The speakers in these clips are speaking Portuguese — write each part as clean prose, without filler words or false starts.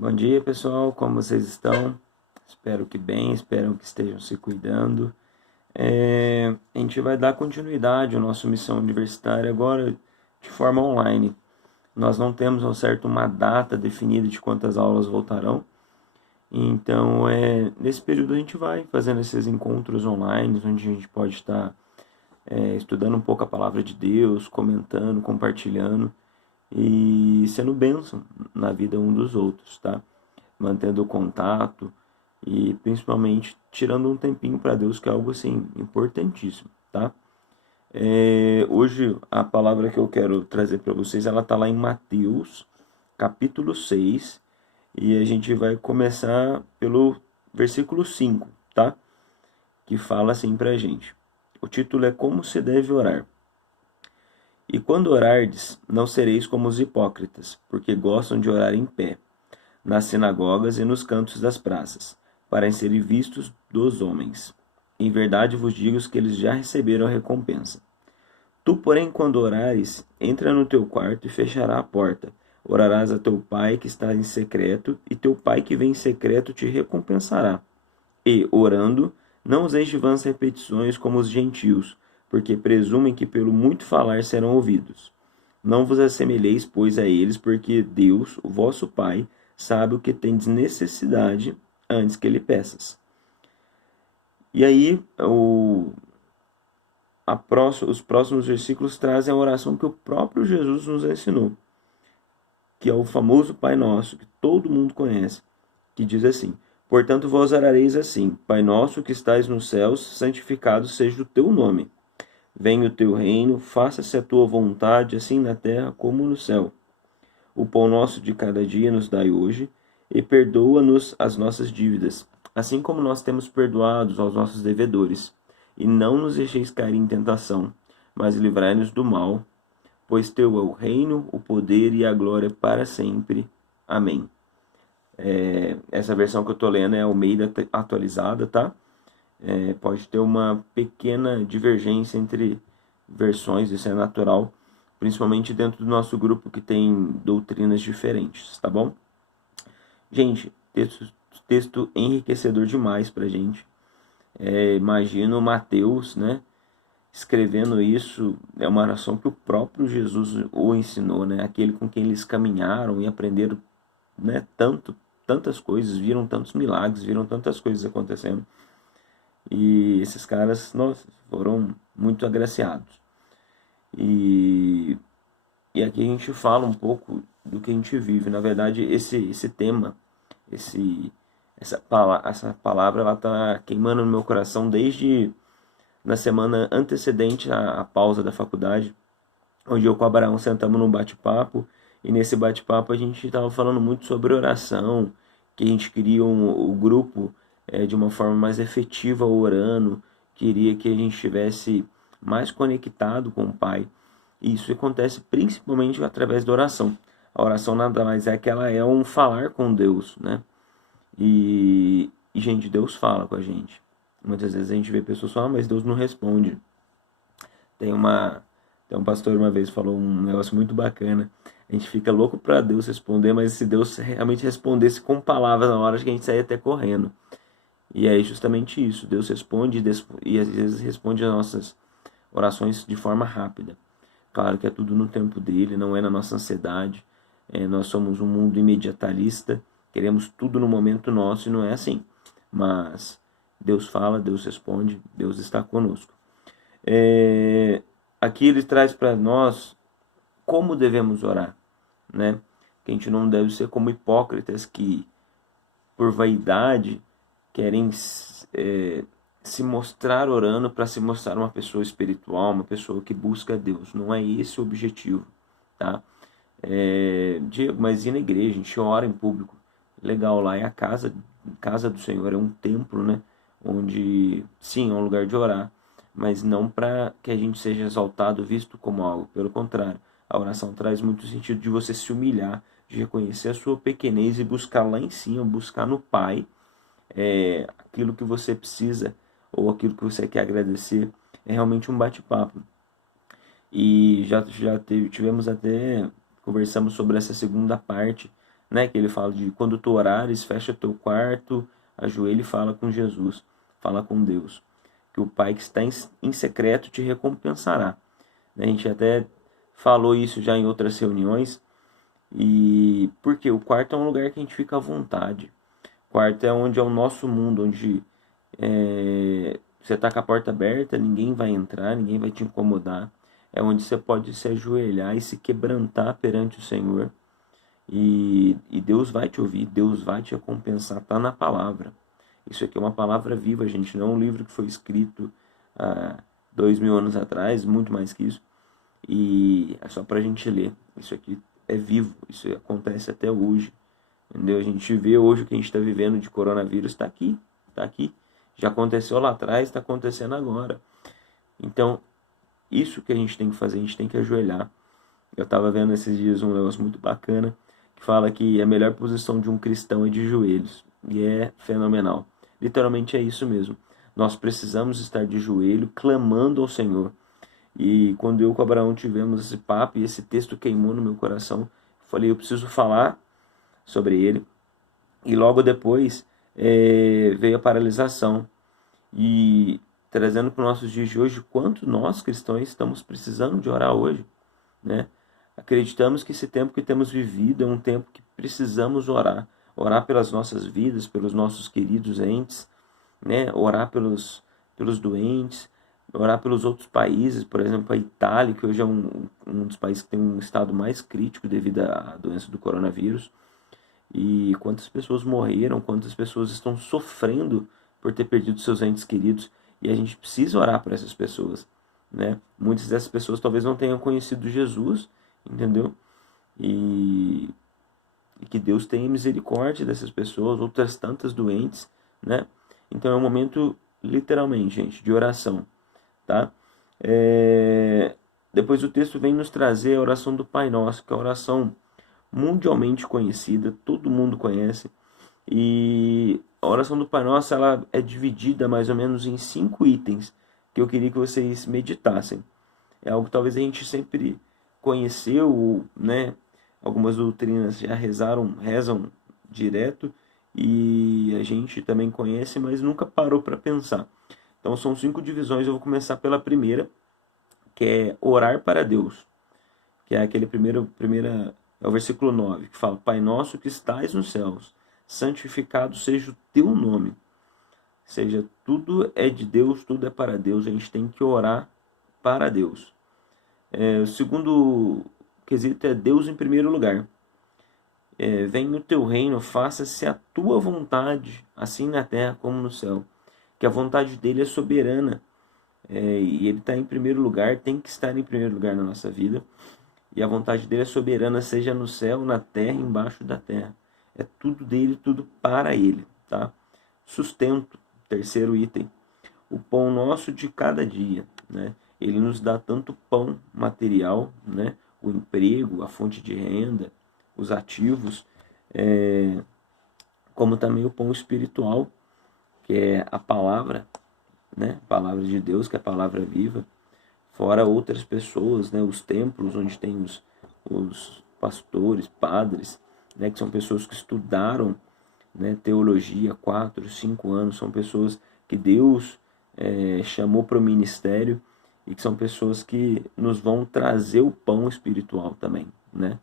Bom dia, pessoal. Como vocês estão? Espero que bem, espero que estejam se cuidando. A gente vai dar continuidade à nossa missão universitária agora de forma online. Nós não temos ao certo uma data definida de quantas aulas voltarão. Então, nesse período a gente vai fazendo esses encontros online, onde a gente pode estar estudando um pouco a palavra de Deus, comentando, compartilhando e sendo bênção na vida um dos outros, tá? Mantendo o contato e principalmente tirando um tempinho para Deus, que é algo assim importantíssimo, tá? Hoje a palavra que eu quero trazer para vocês, ela tá lá em Mateus, capítulo 6, e a gente vai começar pelo versículo 5, tá? Que fala assim pra gente. O título é Como se deve orar. E quando orardes, não sereis como os hipócritas, porque gostam de orar em pé, nas sinagogas e nos cantos das praças, para serem vistos dos homens. Em verdade vos digo que eles já receberam a recompensa. Tu, porém, quando orares, entra no teu quarto e fechará a porta. Orarás a teu pai que está em secreto, e teu pai que vem em secreto te recompensará. E, orando, não useis de vãs repetições como os gentios, porque presumem que pelo muito falar serão ouvidos. Não vos assemelheis, pois, a eles, porque Deus, o vosso Pai, sabe o que tendes necessidade antes que lhe peças. E aí, os próximos versículos trazem a oração que o próprio Jesus nos ensinou, que é o famoso Pai Nosso, que todo mundo conhece, que diz assim: Portanto, vós orareis assim: Pai nosso que estais nos céus, santificado seja o teu nome. Venha o teu reino, faça-se a tua vontade, assim na terra como no céu. O pão nosso de cada dia nos dai hoje, e perdoa-nos as nossas dívidas, assim como nós temos perdoados aos nossos devedores. E não nos deixeis cair em tentação, mas livrai-nos do mal, pois teu é o reino, o poder e a glória para sempre. Amém. Essa versão que eu estou lendo é a Almeida atualizada, tá? Pode ter uma pequena divergência entre versões, isso é natural, principalmente dentro do nosso grupo que tem doutrinas diferentes, tá bom? Gente, texto enriquecedor demais pra gente. Imagino Mateus, né, escrevendo isso, é uma oração que o próprio Jesus o ensinou, né? Aquele com quem eles caminharam e aprenderam, né, tantas coisas, viram tantos milagres, viram tantas coisas acontecendo. E esses caras, nossa, foram muito agraciados. E, e aqui a gente fala um pouco do que a gente vive. Na verdade, esse tema, esse, essa palavra, ela tá queimando no meu coração desde na semana antecedente à pausa da faculdade, onde eu com o Abraão sentamos num bate-papo, e nesse bate-papo a gente estava falando muito sobre oração, que a gente queria o grupo de uma forma mais efetiva orando, queria que a gente estivesse mais conectado com o Pai. E isso acontece principalmente através da oração. A oração nada mais é que ela é um falar com Deus, né? Gente, Deus fala com a gente. Muitas vezes a gente vê pessoas falando, mas Deus não responde. Tem uma tem um pastor uma vez falou um negócio muito bacana. A gente fica louco para Deus responder, mas se Deus realmente respondesse com palavras na hora, acho que a gente saia até correndo. E é justamente isso. Deus responde e às vezes responde as nossas orações de forma rápida. Claro que é tudo no tempo dele, não é na nossa ansiedade. Nós somos um mundo imediatalista, queremos tudo no momento nosso e não é assim. Mas Deus fala, Deus responde, Deus está conosco. Aqui ele traz para nós como devemos orar, né? Que a gente não deve ser como hipócritas que, por vaidade, querem se mostrar orando para se mostrar uma pessoa espiritual, uma pessoa que busca Deus. Não é esse o objetivo, tá? Diego, mas ir na igreja, a gente ora em público. Legal, lá é a casa do Senhor, é um templo, né? Onde, sim, é um lugar de orar, mas não para que a gente seja exaltado, visto como algo. Pelo contrário, a oração traz muito sentido de você se humilhar, de reconhecer a sua pequenez e buscar lá em cima, buscar no Pai aquilo que você precisa ou aquilo que você quer agradecer. É realmente um bate-papo. E tivemos até, conversamos sobre essa segunda parte né? Que ele fala de quando tu orares, fecha teu quarto, ajoelha e fala com Jesus, fala com Deus. Que o Pai que está em secreto te recompensará. A gente até falou isso já em outras reuniões. E porque o quarto é um lugar que a gente fica à vontade. O quarto é onde é o nosso mundo, onde você está com a porta aberta, ninguém vai entrar, ninguém vai te incomodar. É onde você pode se ajoelhar e se quebrantar perante o Senhor. E Deus vai te ouvir, Deus vai te recompensar. Está na palavra. Isso aqui é uma palavra viva, gente. Não é um livro que foi escrito há 2000 anos atrás, muito mais que isso. E é só para a gente ler. Isso aqui é vivo, isso acontece até hoje. Entendeu? A gente vê hoje o que a gente está vivendo de coronavírus, está aqui, está aqui. Já aconteceu lá atrás, está acontecendo agora. Então, isso que a gente tem que fazer, a gente tem que ajoelhar. Eu estava vendo esses dias um negócio muito bacana, que fala que a melhor posição de um cristão é de joelhos. E é fenomenal. Literalmente é isso mesmo. Nós precisamos estar de joelho, clamando ao Senhor. E quando eu com o Abraão tivemos esse papo e esse texto queimou no meu coração, eu falei, eu preciso falar sobre ele. E logo depois veio a paralisação. E trazendo para os nossos dias de hoje, quanto nós cristãos estamos precisando de orar hoje, né? Acreditamos que esse tempo que temos vivido é um tempo que precisamos orar. Orar pelas nossas vidas, pelos nossos queridos entes, né? Orar pelos doentes, orar pelos outros países, por exemplo, a Itália, que hoje é um dos países que tem um estado mais crítico devido à doença do coronavírus. E quantas pessoas morreram, quantas pessoas estão sofrendo por ter perdido seus entes queridos. E a gente precisa orar para essas pessoas, né? Muitas dessas pessoas talvez não tenham conhecido Jesus, entendeu? E que Deus tenha misericórdia dessas pessoas, outras tantas doentes, né? Então é um momento, literalmente, gente, de oração, tá? Depois o texto vem nos trazer a oração do Pai Nosso, que é a oração mundialmente conhecida, todo mundo conhece. E a oração do Pai Nosso, ela é dividida mais ou menos em 5 itens que eu queria que vocês meditassem. É algo que talvez a gente sempre conheceu, né? Algumas doutrinas já rezam direto e a gente também conhece, mas nunca parou para pensar. Então são 5 divisões, eu vou começar pela primeira, que é orar para Deus, que é aquele é o versículo 9, que fala: Pai nosso que estais nos céus, santificado seja o teu nome. Ou seja, tudo é de Deus, tudo é para Deus, a gente tem que orar para Deus. O segundo quesito é Deus em primeiro lugar. Venha o teu reino, faça-se a tua vontade, assim na terra como no céu. Que a vontade dele é soberana. E ele está em primeiro lugar, tem que estar em primeiro lugar na nossa vida. E a vontade dele é soberana, seja no céu, na terra, embaixo da terra. É tudo dele, tudo para ele, tá? Sustento, terceiro item. O pão nosso de cada dia, né? Ele nos dá tanto pão material, né? O emprego, a fonte de renda, os ativos, como também o pão espiritual, que é a palavra, né? A palavra de Deus, que é a palavra viva. Fora outras pessoas, né? Os templos onde tem os pastores, padres, né? Que são pessoas que estudaram, né? Teologia 4, 5 anos, são pessoas que Deus chamou para o ministério e que são pessoas que nos vão trazer o pão espiritual também, né?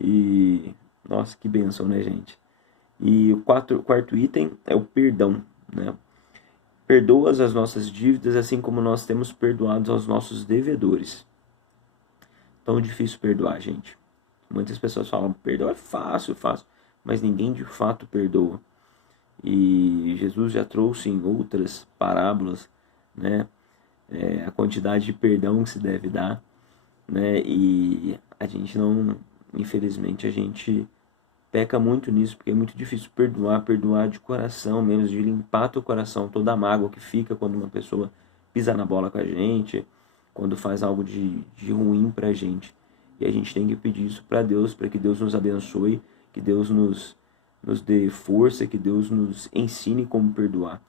E nossa, que bênção, né, gente? E o quarto item é o perdão, né? Perdoas as nossas dívidas, assim como nós temos perdoado aos nossos devedores. Tão difícil perdoar, gente. Muitas pessoas falam, perdoar é fácil, fácil. Mas ninguém de fato perdoa. E Jesus já trouxe em outras parábolas, né, a quantidade de perdão que se deve dar, né? E a gente não, infelizmente, a gente peca muito nisso, porque é muito difícil perdoar de coração, menos de limpar teu coração, toda a mágoa que fica quando uma pessoa pisa na bola com a gente, quando faz algo de ruim pra gente. E a gente tem que pedir isso para Deus, para que Deus nos abençoe, que Deus nos dê força, que Deus nos ensine como perdoar,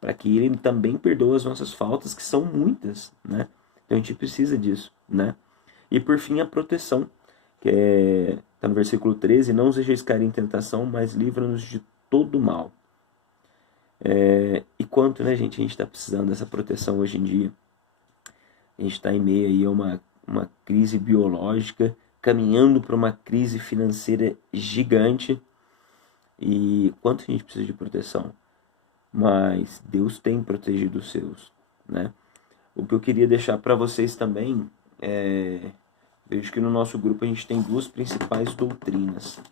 para que Ele também perdoe as nossas faltas, que são muitas, né? Então a gente precisa disso, né? E por fim a proteção, que é Está no versículo 13: não nos deixeis cair em tentação, mas livra-nos de todo mal. E quanto, né, gente, a gente está precisando dessa proteção hoje em dia. A gente está em meio aí a uma crise biológica, caminhando para uma crise financeira gigante. E quanto a gente precisa de proteção? Mas Deus tem protegido os seus, né? O que eu queria deixar para vocês também vejo que no nosso grupo a gente tem duas principais doutrinas,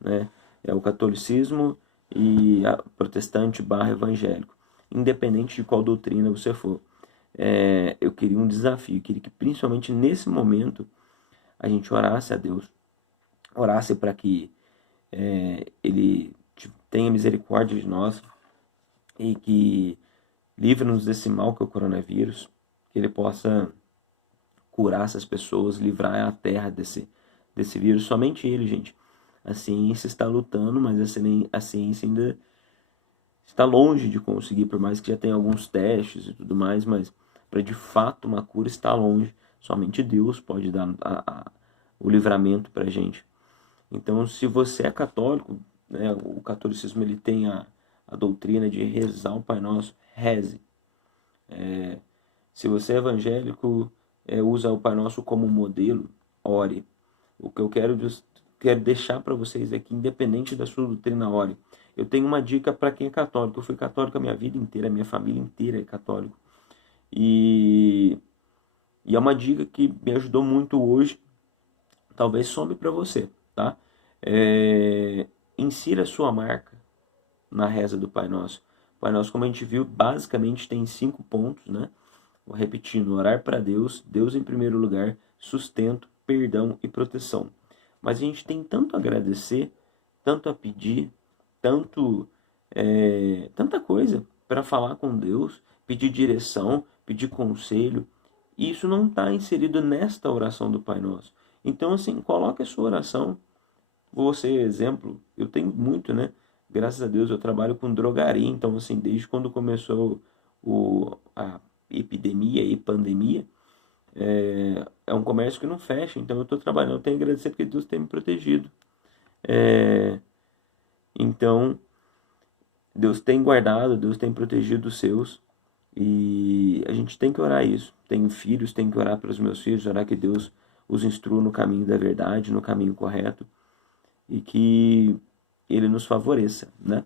né? É o catolicismo e a protestante barra evangélico. Independente de qual doutrina você for. Eu queria um desafio, eu queria que principalmente nesse momento a gente orasse a Deus, orasse para que Ele tenha misericórdia de nós e que livre-nos desse mal que é o coronavírus, que Ele possa curar essas pessoas, livrar a terra desse vírus. Somente Ele, gente. A ciência está lutando, mas a ciência ainda está longe de conseguir, por mais que já tenha alguns testes e tudo mais, mas para de fato uma cura está longe. Somente Deus pode dar o livramento para a gente. Então, se você é católico, né, o catolicismo ele tem a doutrina de rezar o Pai Nosso, reze. Se você é evangélico, usa o Pai Nosso como modelo, ore. O que eu quero deixar para vocês é que, independente da sua doutrina, ore. Eu tenho uma dica para quem é católico. Eu fui católico a minha vida inteira, a minha família inteira é católico. E é uma dica que me ajudou muito hoje. Talvez some para você, tá? Insira a sua marca na reza do Pai Nosso. O Pai Nosso, como a gente viu, basicamente tem 5 pontos, né? Vou repetindo: orar para Deus, Deus em primeiro lugar, sustento, perdão e proteção. Mas a gente tem tanto a agradecer, tanto a pedir, tanta coisa para falar com Deus, pedir direção, pedir conselho. E isso não está inserido nesta oração do Pai Nosso. Então, assim, coloque a sua oração. Vou ser exemplo, eu tenho muito, né? Graças a Deus eu trabalho com drogaria, então, assim, desde quando começou a epidemia e pandemia, é um comércio que não fecha, então eu estou trabalhando, eu tenho que agradecer porque Deus tem me protegido. Então, Deus tem guardado, Deus tem protegido os seus, e a gente tem que orar isso. Tenho filhos, tenho que orar para os meus filhos, orar que Deus os instrua no caminho da verdade, no caminho correto, e que Ele nos favoreça, né?